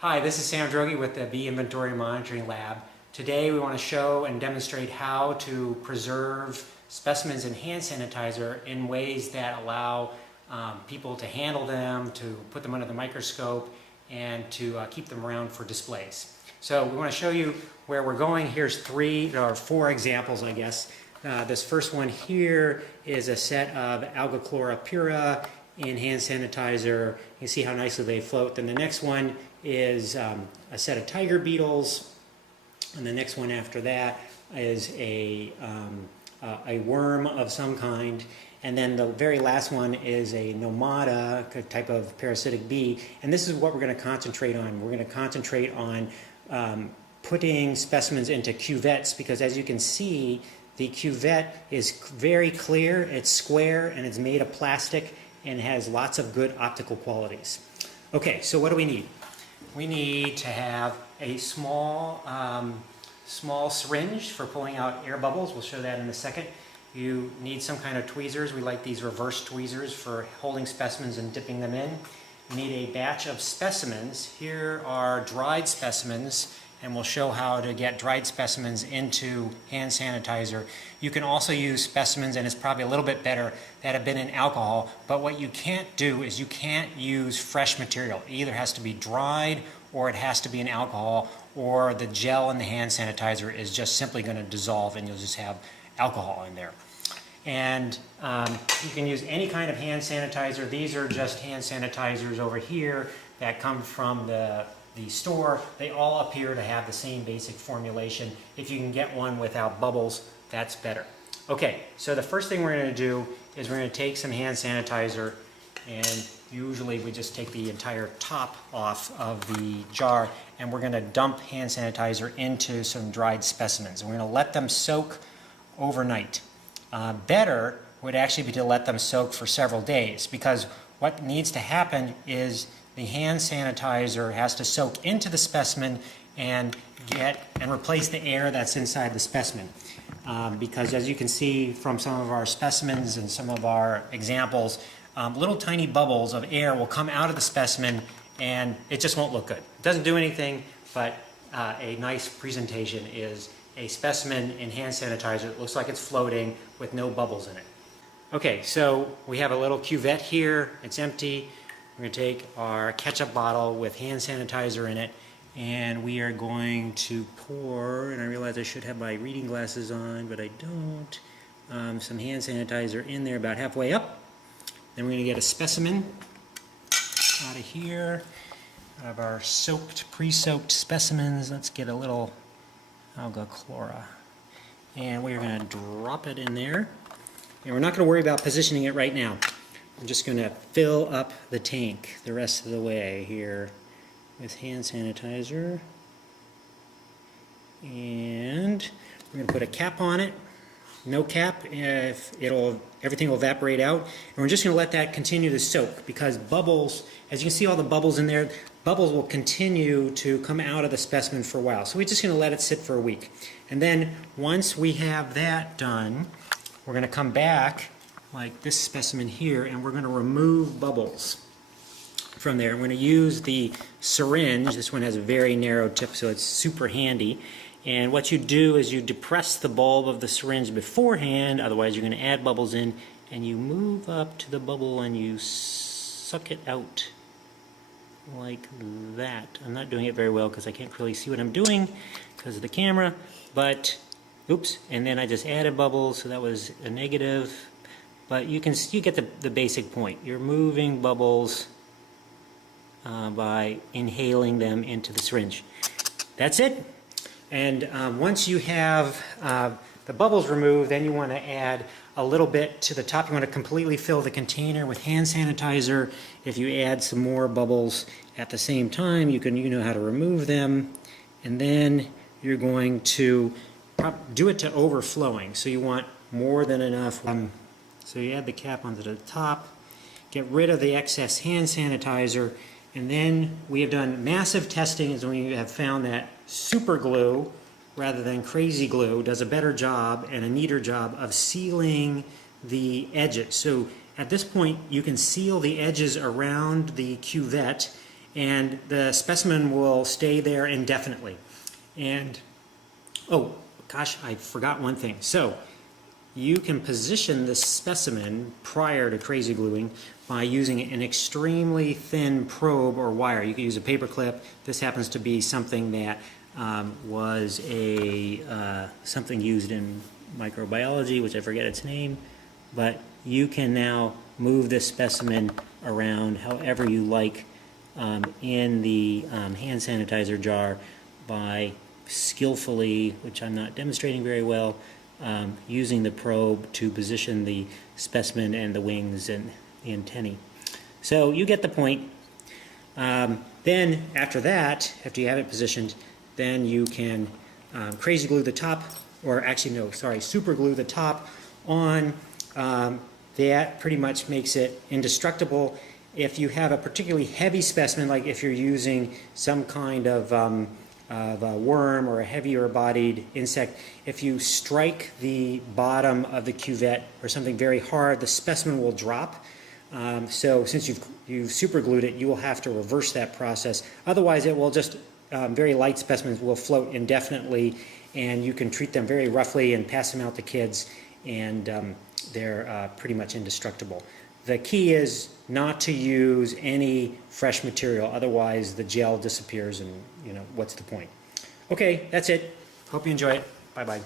Hi, this is Sam Droege with the Bee Inventory Monitoring Lab. Today we want to show and demonstrate how to preserve specimens in hand sanitizer in ways that allow people to handle them, to put them under the microscope, and to keep them around for displays. So we want to show you where we're going. Here's four examples, I guess. This first one here is a set of Alga chlora pura in hand sanitizer. You can see how nicely they float. Then the next one is a set of tiger beetles, and the next one after that is a worm of some kind, and then the very last one is a nomada, a type of parasitic bee. And this is what we're going to concentrate on. We're going to concentrate on putting specimens into cuvettes, because as you can see, the cuvette is very clear, it's square, and it's made of plastic and has lots of good optical qualities. Okay, so what do we need? We need to have a small syringe for pulling out air bubbles. We'll show that in a second. You need some kind of tweezers. We like these reverse tweezers for holding specimens and dipping them in. You need a batch of specimens. Here are dried specimens, and we'll show how to get dried specimens into hand sanitizer. You can also use specimens, and it's probably a little bit better, that have been in alcohol, but what you can't do is you can't use fresh material. It either has to be dried or it has to be in alcohol, or the gel in the hand sanitizer is just simply going to dissolve and you'll just have alcohol in there. And you can use any kind of hand sanitizer. These are just hand sanitizers over here that come from the store. They all appear to have the same basic formulation. If you can get one without bubbles, that's better. Okay, so the first thing we're going to do is we're going to take some hand sanitizer, and usually we just take the entire top off of the jar, and we're going to dump hand sanitizer into some dried specimens. And we're going to let them soak overnight. Better would actually be to let them soak for several days, because what needs to happen is the hand sanitizer has to soak into the specimen and replace the air that's inside the specimen. Because as you can see from some of our specimens and some of our examples, little tiny bubbles of air will come out of the specimen and it just won't look good. It doesn't do anything, but a nice presentation is a specimen in hand sanitizer that looks like it's floating with no bubbles in it. Okay, so we have a little cuvette here. It's empty. We're going to take our ketchup bottle with hand sanitizer in it, and we are going to pour, and I realize I should have my reading glasses on, but I don't, some hand sanitizer in there about halfway up. Then we're going to get a specimen out of here, out of our pre-soaked specimens. Let's get a little Alga chlora, and we're going to drop it in there. And we're not going to worry about positioning it right now. I'm just going to fill up the tank the rest of the way here with hand sanitizer. And we're going to put a cap on it. No cap, everything will evaporate out. And we're just going to let that continue to soak, because bubbles, as you can see all the bubbles in there, bubbles will continue to come out of the specimen for a while. So we're just going to let it sit for a week. And then once we have that done, we're going to come back like this specimen here, and we're going to remove bubbles from there. We're going to use the syringe. This one has a very narrow tip, so it's super handy. And what you do is you depress the bulb of the syringe beforehand, otherwise you're going to add bubbles in, and you move up to the bubble and you suck it out like that. I'm not doing it very well because I can't really see what I'm doing because of the camera, but oops, and then I just added bubbles, so that was a negative. But you get the basic point. You're moving bubbles by inhaling them into the syringe. That's it. And once you have the bubbles removed, then you want to add a little bit to the top. You want to completely fill the container with hand sanitizer. If you add some more bubbles at the same time, you know how to remove them. And then you're going to do it to overflowing. So you want more than enough. So you add the cap onto the top, get rid of the excess hand sanitizer, and then we have done massive testing, and we have found that super glue rather than crazy glue does a better job and a neater job of sealing the edges. So at this point you can seal the edges around the cuvette, and the specimen will stay there indefinitely. And, oh gosh, I forgot one thing. So, you can position the specimen prior to crazy gluing by using an extremely thin probe or wire. You can use a paper clip. This happens to be something that was something used in microbiology, which I forget its name, but you can now move this specimen around however you like in the hand sanitizer jar by skillfully, which I'm not demonstrating very well, using the probe to position the specimen and the wings and the antennae. So you get the point. Then after that, after you have it positioned, then you can crazy glue the top, or actually no, sorry, super glue the top on. That pretty much makes it indestructible. If you have a particularly heavy specimen, like if you're using some kind of a worm or a heavier bodied insect, if you strike the bottom of the cuvette or something very hard, the specimen will drop. So since you've super glued it, you will have to reverse that process. Otherwise it will just, very light specimens will float indefinitely, and you can treat them very roughly and pass them out to kids, and they're pretty much indestructible. The key is not to use any fresh material, otherwise the gel disappears and, you know, what's the point? Okay, that's it. Hope you enjoy it. Bye-bye.